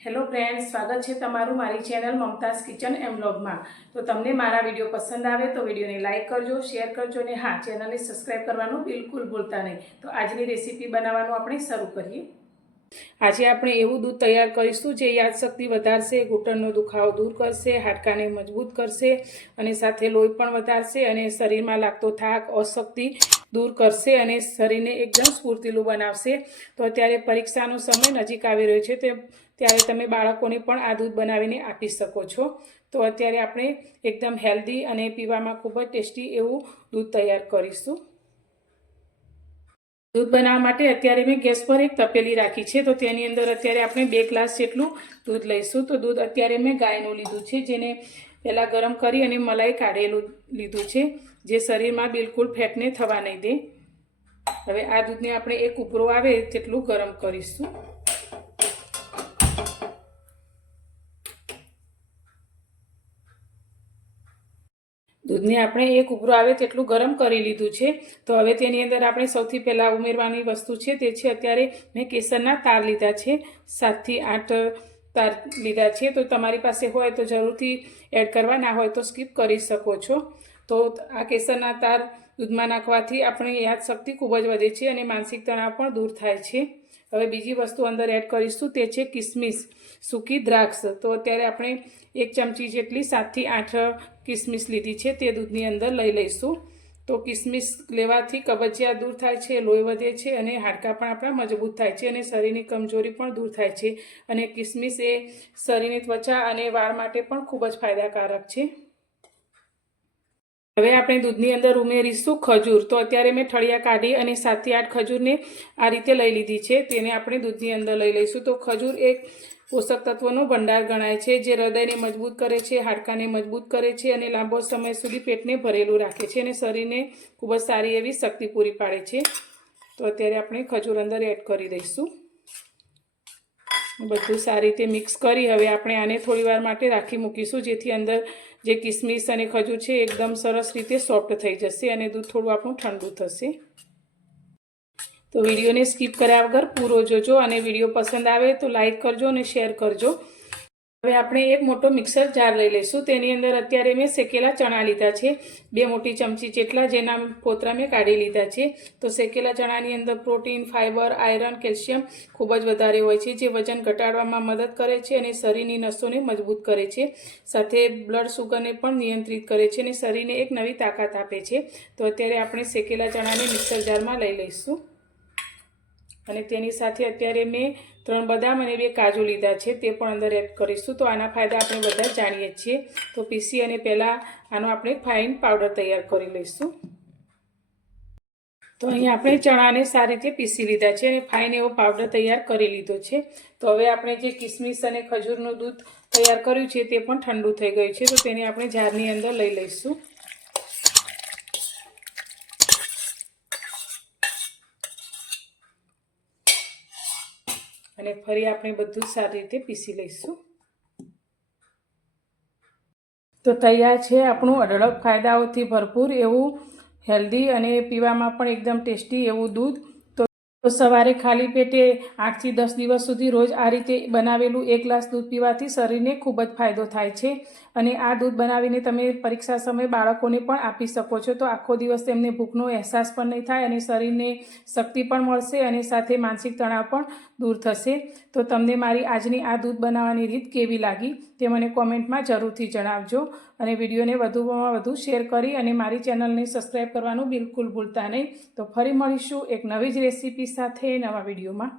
Hello friends, સ્વાગત છે તમારું મારી ચેનલ મમતાઝ કિચન એન્ડ વ્લોગમાં। તો તમને મારા વિડીયો પસંદ આવે તો વિડીયોને લાઇક કરજો, શેર કરજો અને હા, ચેનલને સબસ્ક્રાઈબ કરવાનું બિલકુલ ભૂલતા નહીં। તો આજની રેસીપી બનાવવાનું આપણે શરૂ કરીએ। આજે આપણે એવું દૂધ તૈયાર કરીશું જે યાદશક્તિ વધારશે, ઘૂંટણનો દુખાવો દૂર કરશે, હાડકાને મજબૂત કરશે અને સાથે લોહી પણ વધારશે અને શરીરમાં લાગતો થાક, અશક્તિ દૂર કરશે અને શરીરને એકદમ સ્ફૂર્તિલું બનાવશે। તો અત્યારે પરીક્ષાનો સમય નજીક આવી રહ્યો છે, ત્યારે તમે બાળકોને પણ આ દૂધ બનાવીને આપી શકો છો। તો અત્યારે આપણે એકદમ હેલ્ધી અને પીવામાં ખૂબ જ ટેસ્ટી એવું દૂધ તૈયાર કરીશું। દૂધ બનાવવા માટે અત્યારે મેં ગેસ પર એક તપેલી રાખી છે, તો તેની અંદર અત્યારે આપણે 2 ગ્લાસ જેટલું દૂધ લઈશું। તો દૂધ અત્યારે મેં ગાયનું લીધું છે, જેને પહેલાં ગરમ કરી અને મલાઈ કાઢેલું લીધું છે, જે શરીરમાં બિલકુલ ફેટને થવા નહીં દે। હવે આ દૂધને આપણે એક ઉભરો આવે તેટલું ગરમ કરીશું। દૂધને આપણે એક ઉભરો આવે તેટલું ગરમ કરી લીધું છે। તો હવે તેની અંદર આપણે સૌથી પહેલાં ઉમેરવાની વસ્તુ છે તે છે અત્યારે મેં કેસરના તાર લીધા છે, 7 થી 8 તાર લીધા છે। તો તમારી પાસે હોય તો જરૂરથી એડ કરવા, ના હોય તો સ્કીપ કરી શકો છો। તો આ કેસરના તાર દૂધમાં નાખવાથી આપણી યાદશક્તિ ખૂબ જ વધે છે અને માનસિક તણાવ પણ દૂર થાય છે। હવે બીજી વસ્તુ અંદર એડ કરીશું તે છે કિસમિસ, સૂકી દ્રાક્ષ। તો અત્યારે આપણે 1 ચમચી જેટલી 7 થી 8 કિસમિસ લીધી છે, તે દૂધની અંદર લઈ લઈશું। તો કિસમિસ લેવાથી કબજિયાત દૂર થાય છે, લોહી વધે છે અને હાડકાં પણ આપણા મજબૂત થાય છે અને શરીરની કમજોરી પણ દૂર થાય છે। અને કિસમિસ એ શરીરની ત્વચા અને વાળ માટે પણ ખૂબ જ ફાયદાકારક છે। હવે આપણે દૂધની અંદર ઉમેરીશું ખજૂર। તો અત્યારે મેં ઠળિયા કાઢી અને 7 થી 8 ખજૂરને આ રીતે લઈ લીધી છે, તેને આપણે દૂધની અંદર લઈ લઈશું। તો ખજૂર એક પોષક તત્વોનો ભંડાર ગણાય છે, જે હૃદયને મજબૂત કરે છે, હાડકાને મજબૂત કરે છે અને લાંબો સમય સુધી પેટને ભરેલું રાખે છે અને શરીરને ખૂબ જ સારી એવી શક્તિ પૂરી પાડે છે। તો અત્યારે આપણે ખજૂર અંદર એડ કરી દઈશું। બધું સારી રીતે મિક્સ કરી હવે આપણે આને થોડી વાર માટે રાખી મૂકીશું, જેથી અંદર જે કિસમિસ અને ખજૂર છે એકદમ સરસ રીતે સોફ્ટ થઈ જશે અને દૂધ થોડું આપણું ઠંડુ થશે। તો વિડીયોને સ્કીપ કર્યા વગર પૂરો જોજો અને વિડીયો પસંદ આવે તો લાઈક કરજો અને શેર કરજો। હવે આપણે એક મોટો મિક્સર જાર લઈ લઈશું, તેની અંદર અત્યારે મેં શેકેલા ચણા લીધા છે, 2 મોટી ચમચી જેટલા, જેના ફોતરા મેં કાઢી લીધા છે। તો શેકેલા ચણાની અંદર પ્રોટીન, ફાઇબર, આયરન, કેલ્શિયમ ખૂબ જ વધારે હોય છે, જે વજન ઘટાડવામાં મદદ કરે છે અને શરીરની નસોને મજબૂત કરે છે, સાથે બ્લડ શુગરને પણ નિયંત્રિત કરે છે અને શરીરને એક નવી તાકાત આપે છે। તો અત્યારે આપણે શેકેલા ચણાને મિક્સર જારમાં લઈ લઈશું અને તેની સાથે અત્યારે મેં 3 બદામ અને 2 કાજુ લીધા છે, તે પણ અંદર એડ કરીશું। તો આના ફાયદા આપણે બધા જાણીએ છીએ। તો પીસી અને પહેલાં આનો આપણે ફાઇન પાવડર તૈયાર કરી લઈશું। તો અહીં આપણે ચણાને સારી રીતે પીસી લીધા છે અને ફાઇન એવો પાવડર તૈયાર કરી લીધો છે। તો હવે આપણે જે કિસમિસ અને ખજૂરનું દૂધ તૈયાર કર્યું છે તે પણ ઠંડુ થઈ ગયું છે, તો તેને આપણે જારની અંદર લઈ લઈશું અને ફરી આપણે બધું સારી રીતે પીસી લઈશું। તો તૈયાર છે આપણું અઢળક ફાયદાઓથી ભરપૂર એવું હેલ્ધી અને પીવામાં પણ એકદમ ટેસ્ટી એવું દૂધ। તો સવારે ખાલી પેટે 8 થી 10 દિવસ સુધી રોજ આ રીતે બનાવેલું 1 ગ્લાસ દૂધ પીવાથી શરીરને ખૂબ જ ફાયદો થાય છે અને આ દૂધ બનાવીને તમે પરીક્ષા સમયે બાળકોને પણ આપી શકો છો। તો આખો દિવસ તેમને ભૂખનો અહેસાસ પણ નહીં થાય અને શરીરને શક્તિ પણ મળશે અને સાથે માનસિક તણાવ પણ દૂર થશે। તો તમને મારી આજની આ દૂધ બનાવવાની રીત કેવી લાગી તે મને કોમેન્ટમાં જરૂરથી જણાવજો અને વિડીયોને વધુમાં વધુ શેર કરી અને મારી ચેનલને સબસ્ક્રાઈબ કરવાનું બિલકુલ ભૂલતા નહીં। તો ફરી મળીશું એક નવી જ રેસીપી સાથે નવા વિડીયોમાં।